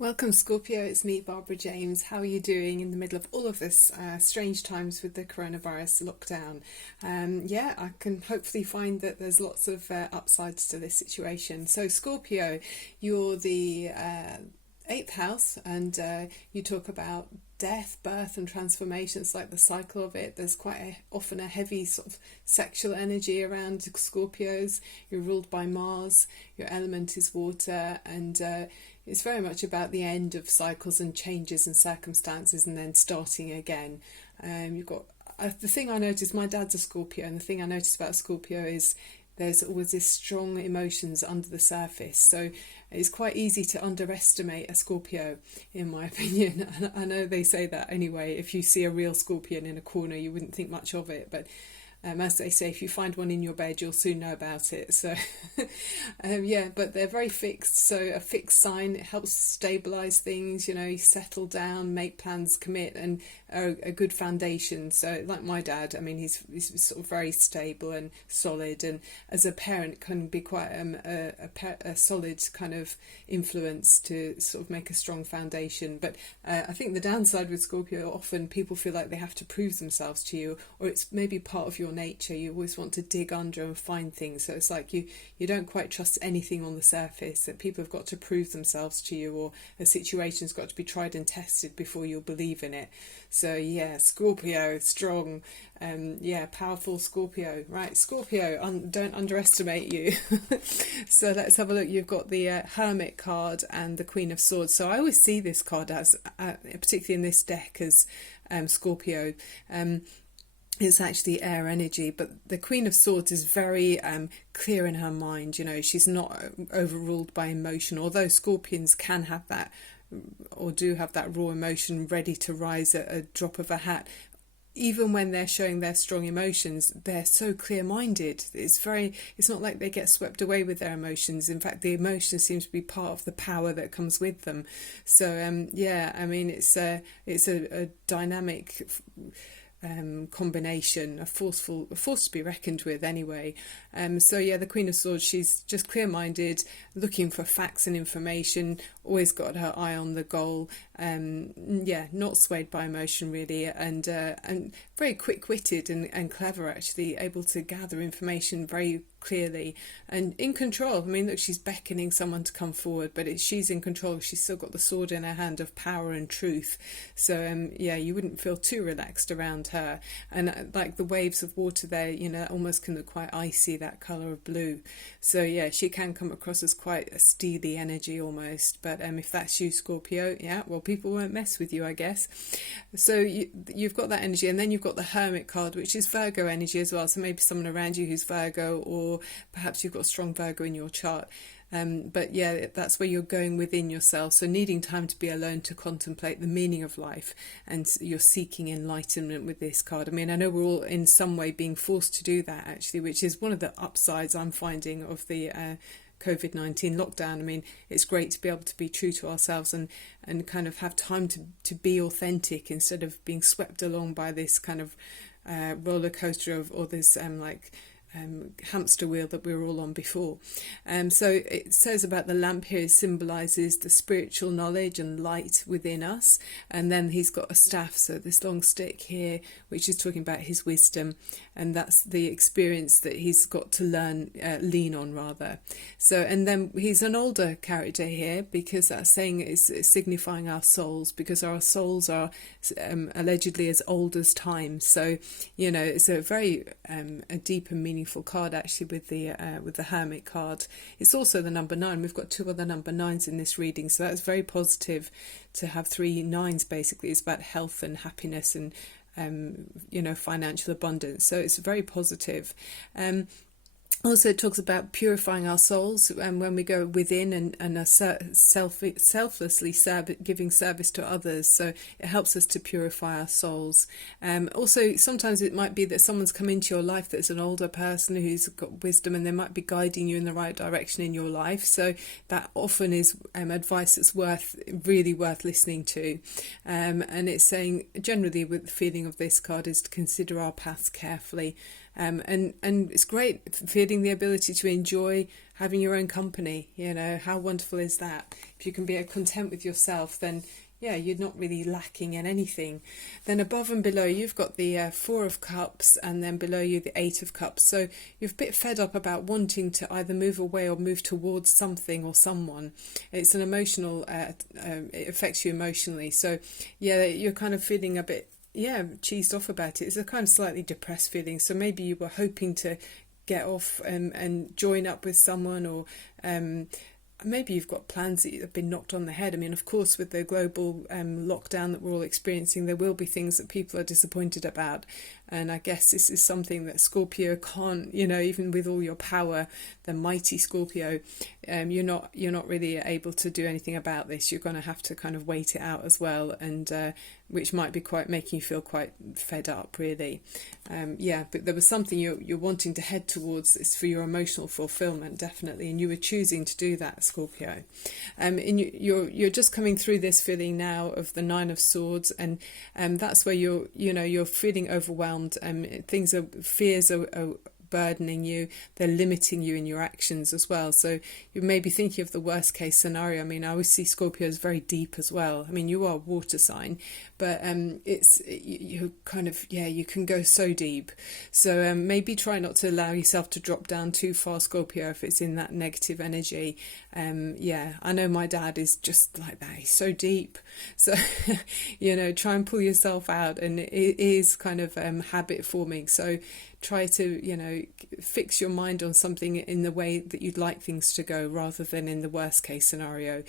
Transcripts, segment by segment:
Welcome, Scorpio. It's me, Barbara James. How are you doing in the middle of all of this strange times with the coronavirus lockdown? I can hopefully find that there's lots of upsides to this situation. So, Scorpio, you're the eighth house, and you talk about death, birth, and transformation. It's like the cycle of it. There's often a heavy sort of sexual energy around Scorpios. You're ruled by Mars. Your element is water, and it's very much about the end of cycles and changes and circumstances, and then starting again. You've got the thing I noticed. My dad's a Scorpio, and the thing I noticed about Scorpio is there's always this strong emotions under the surface. So it's quite easy to underestimate a Scorpio, in my opinion. And I know they say that anyway. If you see a real Scorpion in a corner, you wouldn't think much of it, but as they say, if you find one in your bed, you'll soon know about it. So, but they're very fixed. So a fixed sign, it helps stabilise things, you settle down, make plans, commit, and a good foundation. So like my dad, I mean, he's sort of very stable and solid, and as a parent can be quite a solid kind of influence to sort of make a strong foundation. But I think the downside with Scorpio, often people feel like they have to prove themselves to you, or it's maybe part of your nature. You always want to dig under and find things, so it's like you don't quite trust anything on the surface, that people have got to prove themselves to you, or a situation's got to be tried and tested before you'll believe in it. So yeah, Scorpio, strong, powerful Scorpio, right? Scorpio, don't underestimate you. So let's have a look. You've got the Hermit card and the Queen of Swords. So I always see this card as particularly in this deck as Scorpio. It's actually air energy, but the Queen of Swords is very clear in her mind. She's not overruled by emotion, although Scorpions can have that, or do have that raw emotion ready to rise at a drop of a hat. Even when they're showing their strong emotions, they're so clear-minded. It's not like they get swept away with their emotions. In fact, the emotion seems to be part of the power that comes with them. So I mean, it's a dynamic combination, a force to be reckoned with anyway. The Queen of Swords, she's just clear-minded, looking for facts and information, always got her eye on the goal, not swayed by emotion really, and very quick-witted and clever, actually, able to gather information very clearly and in control. I mean, look, she's beckoning someone to come forward, but she's in control. She's still got the sword in her hand of power and truth. So you wouldn't feel too relaxed around her. And like the waves of water there, almost can look quite icy, that colour of blue. So she can come across as quite a steely energy almost. But if that's you, Scorpio, people won't mess with you, I guess. So you've got that energy, and then you've got the Hermit card, which is Virgo energy as well. So maybe someone around you who's Virgo, or perhaps you've got strong Virgo in your chart. That's where you're going within yourself. So needing time to be alone to contemplate the meaning of life, and you're seeking enlightenment with this card. I mean, I know we're all in some way being forced to do that, actually, which is one of the upsides I'm finding of the COVID-19 lockdown. I mean, it's great to be able to be true to ourselves and kind of have time to be authentic, instead of being swept along by this kind of roller coaster or this hamster wheel that we were all on before. So it says about the lamp here, it symbolises the spiritual knowledge and light within us. And then he's got a staff, so this long stick here, which is talking about his wisdom, and that's the experience that he's got to lean on rather. So, and then he's an older character here, because that's saying it's signifying our souls, because our souls are allegedly as old as time. So it's a very a deep and meaningful card, actually, with the Hermit card. It's also the number 9. We've got 2 other number 9s in this reading, so that's very positive to have 3 9s. Basically, it's about health and happiness and financial abundance. So it's very positive. Also, it talks about purifying our souls, and when we go within and are selflessly giving service to others. So it helps us to purify our souls. Also, sometimes it might be that someone's come into your life that's an older person who's got wisdom, and they might be guiding you in the right direction in your life. So that often is advice that's really worth listening to. And it's saying, generally, with the feeling of this card, is to consider our paths carefully And it's great feeling the ability to enjoy having your own company. You know, how wonderful is that? If you can be content with yourself, then yeah, you're not really lacking in anything. Then above and below, you've got the Four of Cups, and then below you, the Eight of Cups. So you're a bit fed up about wanting to either move away or move towards something or someone. It's an emotional, it affects you emotionally. So yeah, you're kind of feeling a bit, cheesed off about it. It's a kind of slightly depressed feeling. So maybe you were hoping to get off and join up with someone, or maybe you've got plans that have been knocked on the head. I mean, of course, with the global lockdown that we're all experiencing, there will be things that people are disappointed about. And I guess this is something that Scorpio can't, even with all your power, the mighty Scorpio, you're not really able to do anything about this. You're going to have to kind of wait it out as well, and which might be quite making you feel quite fed up, really. But there was something you're wanting to head towards. It's for your emotional fulfillment, definitely, and you were choosing to do that, Scorpio. You're just coming through this feeling now of the Nine of Swords, and that's where you're feeling overwhelmed. Fears are burdening you, they're limiting you in your actions as well. So you may be thinking of the worst case scenario. I mean, I always see Scorpio as very deep as well. I mean, you are a water sign, but you kind of, you can go so deep. So maybe try not to allow yourself to drop down too far, Scorpio, if it's in that negative energy. I know my dad is just like that. He's so deep. So, try and pull yourself out, and it is kind of habit forming. So try to, fix your mind on something in the way that you'd like things to go, rather than in the worst case scenario.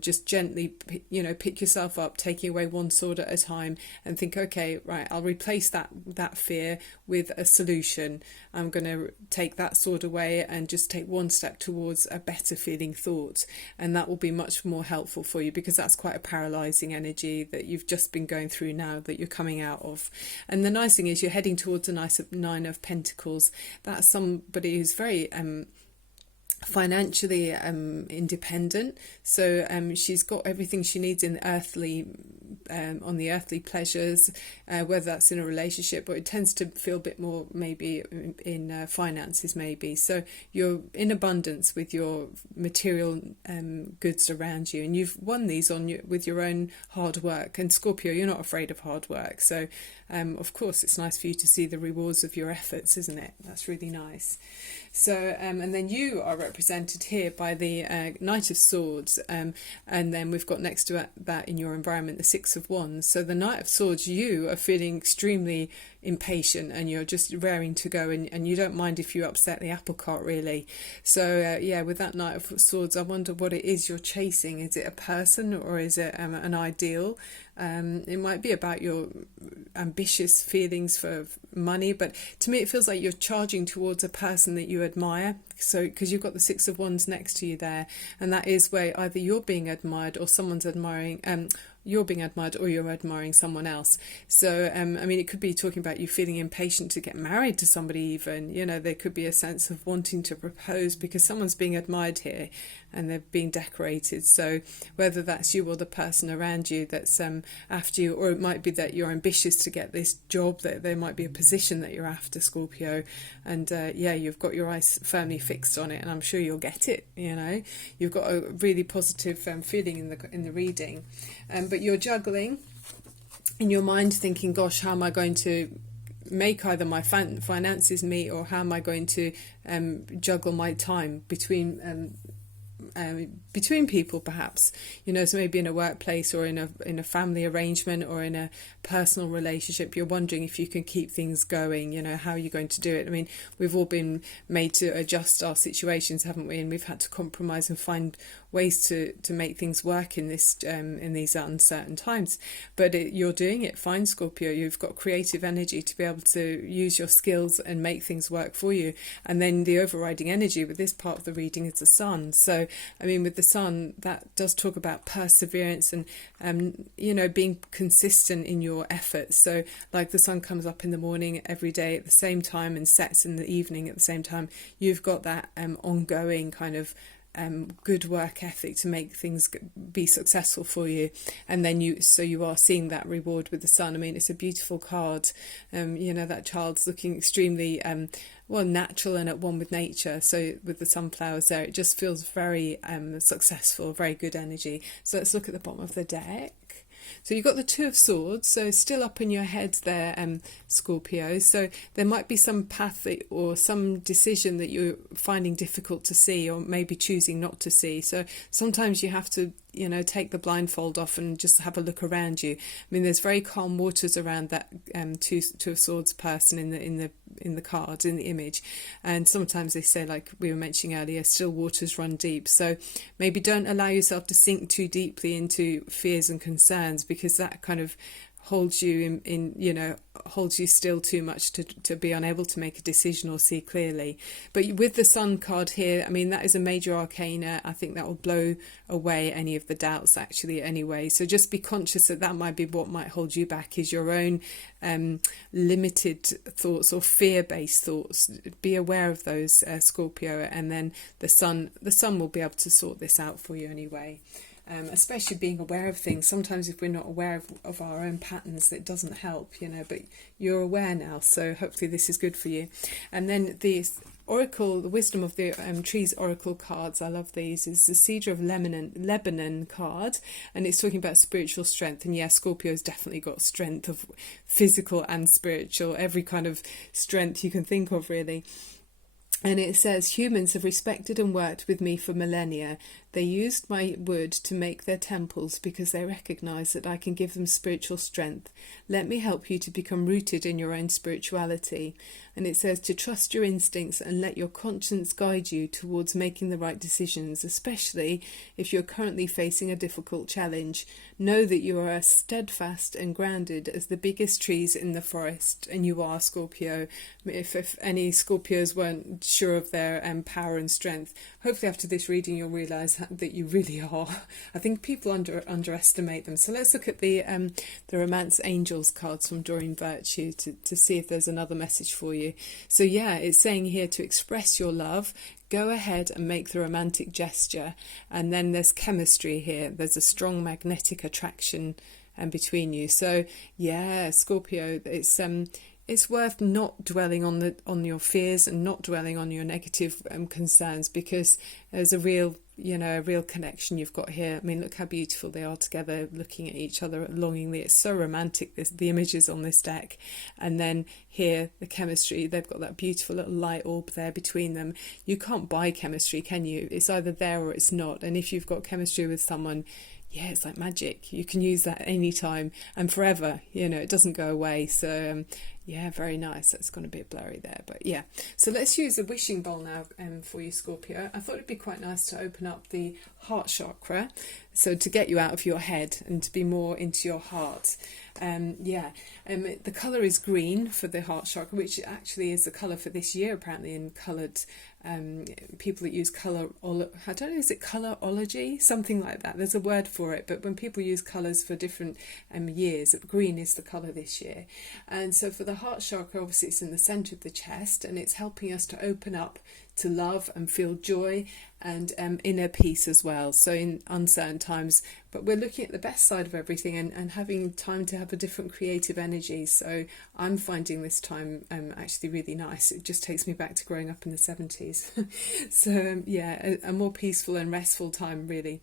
Just gently, pick yourself up, taking away one sword at a time, and think, okay, right, I'll replace that fear with a solution. I'm going to take that sword away and just take one step towards a better feeling thought. And that will be much more helpful for you, because that's quite a paralyzing energy that you've just been going through now, that you're coming out of. And the nice thing is you're heading towards a nice Nine of Pentacles. That's somebody who's very financially independent. So she's got everything she needs in earthly on the earthly pleasures, whether that's in a relationship, or it tends to feel a bit more maybe in finances maybe. So you're in abundance with your material goods around you, and you've won these with your own hard work. And Scorpio, you're not afraid of hard work. So of course it's nice for you to see the rewards of your efforts, isn't it? That's really nice. So and then you are represented here by the Knight of Swords, and then we've got next to that in your environment the Six of Wands. So the Knight of Swords, you are feeling extremely impatient, and you're just raring to go, and you don't mind if you upset the apple cart, really. So with that Knight of Swords, I wonder what it is you're chasing. Is it a person, or is it an ideal? It might be about your ambitious feelings for money, but to me it feels like you're charging towards a person that you admire. So because you've got the Six of Wands next to you there, and that is where either you're being admired or someone's admiring you're being admired, or you're admiring someone else. So it could be talking about you feeling impatient to get married to somebody even. There could be a sense of wanting to propose because someone's being admired here and they're being decorated. So whether that's you or the person around you that's after you, or it might be that you're ambitious to get this job, that there might be a position that you're after, Scorpio, and you've got your eyes firmly fixed on it, and I'm sure you'll get it. You've got a really positive feeling in the reading, but you're juggling in your mind, thinking, gosh, how am I going to make either my finances meet, or how am I going to juggle my time between people, perhaps, so maybe in a workplace, or in a family arrangement, or in a personal relationship. You're wondering if you can keep things going. How are you going to do it? I mean, we've all been made to adjust our situations, haven't we? And we've had to compromise and find ways to make things work in these uncertain times. But you're doing it fine, Scorpio. You've got creative energy to be able to use your skills and make things work for you. And then the overriding energy with this part of the reading is the Sun. So with the Sun, that does talk about perseverance and being consistent in your efforts. So like the sun comes up in the morning every day at the same time and sets in the evening at the same time, you've got that ongoing kind of good work ethic to make things be successful for you. And then you are seeing that reward with the sun. I mean, it's a beautiful card. That child's looking extremely natural and at one with nature. So with the sunflowers there, it just feels very successful, very good energy. So let's look at the bottom of the deck. So you've got the Two of Swords, so still up in your head there, Scorpio. So there might be some path or some decision that you're finding difficult to see, or maybe choosing not to see. So sometimes you have to, take the blindfold off and just have a look around you. I mean, there's very calm waters around that Two of Swords person in the card, in the image. And sometimes they say, like we were mentioning earlier, still waters run deep. So maybe don't allow yourself to sink too deeply into fears and concerns, because that kind of holds you holds you still too much to be unable to make a decision or see clearly. But with the Sun card here, I mean, that is a major arcana. I think that will blow away any of the doubts actually anyway. So just be conscious that might be what might hold you back, is your own limited thoughts or fear-based thoughts. Be aware of those, Scorpio, and then the sun will be able to sort this out for you anyway. Especially being aware of things. Sometimes if we're not aware of our own patterns, it doesn't help, but you're aware now, so hopefully this is good for you. And then the Oracle, the Wisdom of the Trees Oracle cards, I love these, is the Cedar of Lebanon card, and it's talking about spiritual strength. And yes, Scorpio's definitely got strength of physical and spiritual, every kind of strength you can think of, really. And it says, humans have respected and worked with me for millennia. They used my wood to make their temples because they recognize that I can give them spiritual strength. Let me help you to become rooted in your own spirituality. And it says to trust your instincts and let your conscience guide you towards making the right decisions, especially if you're currently facing a difficult challenge. Know that you are as steadfast and grounded as the biggest trees in the forest, and you are, Scorpio. If any Scorpios weren't sure of their power and strength, hopefully after this reading you'll realise that you really are. I think people underestimate them. So let's look at the Romance Angels cards from Doreen Virtue to see if there's another message for you. So yeah, it's saying here to express your love, go ahead and make the romantic gesture. And then there's chemistry here. There's a strong magnetic attraction between you. So yeah, Scorpio, it's worth not dwelling on your fears and not dwelling on your negative concerns, because there's a real connection you've got here. I mean, look how beautiful they are together, looking at each other longingly. It's so romantic, the images on this deck. And then here, the chemistry, they've got that beautiful little light orb there between them. You can't buy chemistry, can you? It's either there or it's not. And if you've got chemistry with someone, yeah, it's like magic. You can use that anytime and forever. It doesn't go away. So yeah, very nice. That's gone a bit blurry there, but yeah. So let's use the wishing bowl now for you, Scorpio. I thought it'd be quite nice to open up the heart chakra, so to get you out of your head and to be more into your heart. The colour is green for the heart chakra, which actually is the colour for this year apparently in coloured. People that use colour, I don't know, is it colourology? Something like that. There's a word for it, but when people use colours for different years, green is the colour this year. And so for the heart chakra, obviously it's in the centre of the chest, and it's helping us to open up to love and feel joy and inner peace as well. So in uncertain times, but we're looking at the best side of everything and having time to have a different creative energy. So I'm finding this time actually really nice. It just takes me back to growing up in the 70s. So a more peaceful and restful time, really.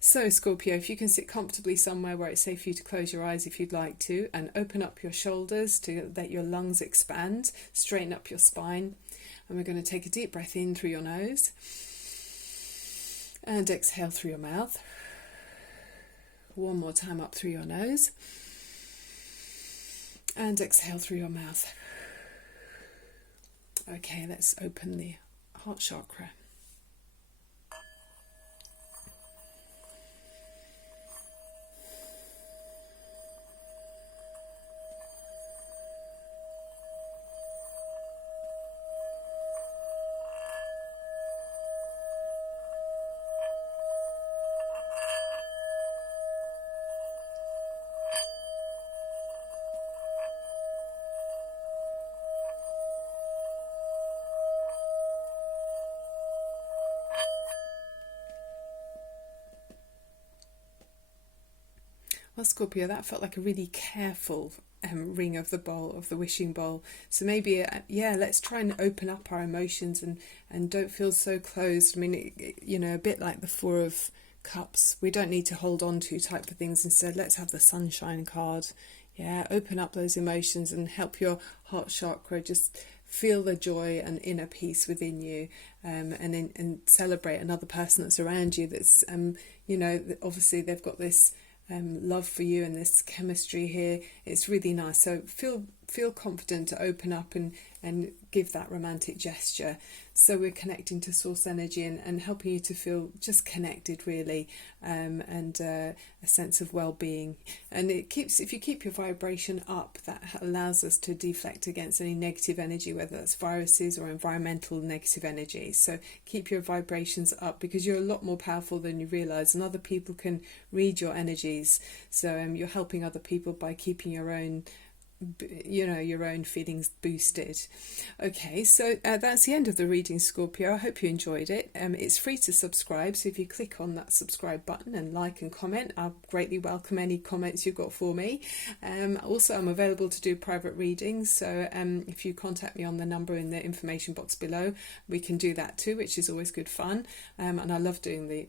So Scorpio, if you can sit comfortably somewhere where it's safe for you to close your eyes if you'd like to, and open up your shoulders to let your lungs expand, straighten up your spine. And we're going to take a deep breath in through your nose and exhale through your mouth. One more time up through your nose and exhale through your mouth. Okay, let's open the heart chakra. Well, Scorpio, that felt like a really careful ring of the bowl, of the wishing bowl. So maybe, yeah, let's try and open up our emotions and don't feel so closed. I mean, a bit like the Four of Cups. We don't need to hold on to type of things. Instead, let's have the Sunshine card. Yeah, open up those emotions and help your heart chakra just feel the joy and inner peace within you, and celebrate another person that's around you that's, obviously they've got this love for you and this chemistry here. It's really nice. So feel confident to open up and give that romantic gesture. So we're connecting to source energy and helping you to feel just connected, really, and a sense of well-being. And if you keep your vibration up, that allows us to deflect against any negative energy, whether that's viruses or environmental negative energy. So keep your vibrations up, because you're a lot more powerful than you realise, and other people can read your energies. So you're helping other people by keeping your own feelings boosted. Okay, so that's the end of the reading, Scorpio. I hope you enjoyed it. It's free to subscribe, so if you click on that subscribe button and like and comment, I'll greatly welcome any comments you've got for me. Also, I'm available to do private readings, so if you contact me on the number in the information box below, we can do that too, which is always good fun. And I love doing the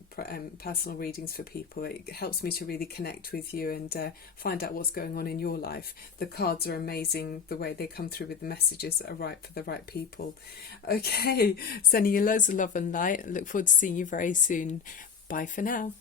personal readings for people. It helps me to really connect with you and find out what's going on in your life. The cards are amazing, the way they come through with the messages that are right for the right people. Okay, sending you loads of love and light. I look forward to seeing you very soon. Bye for now.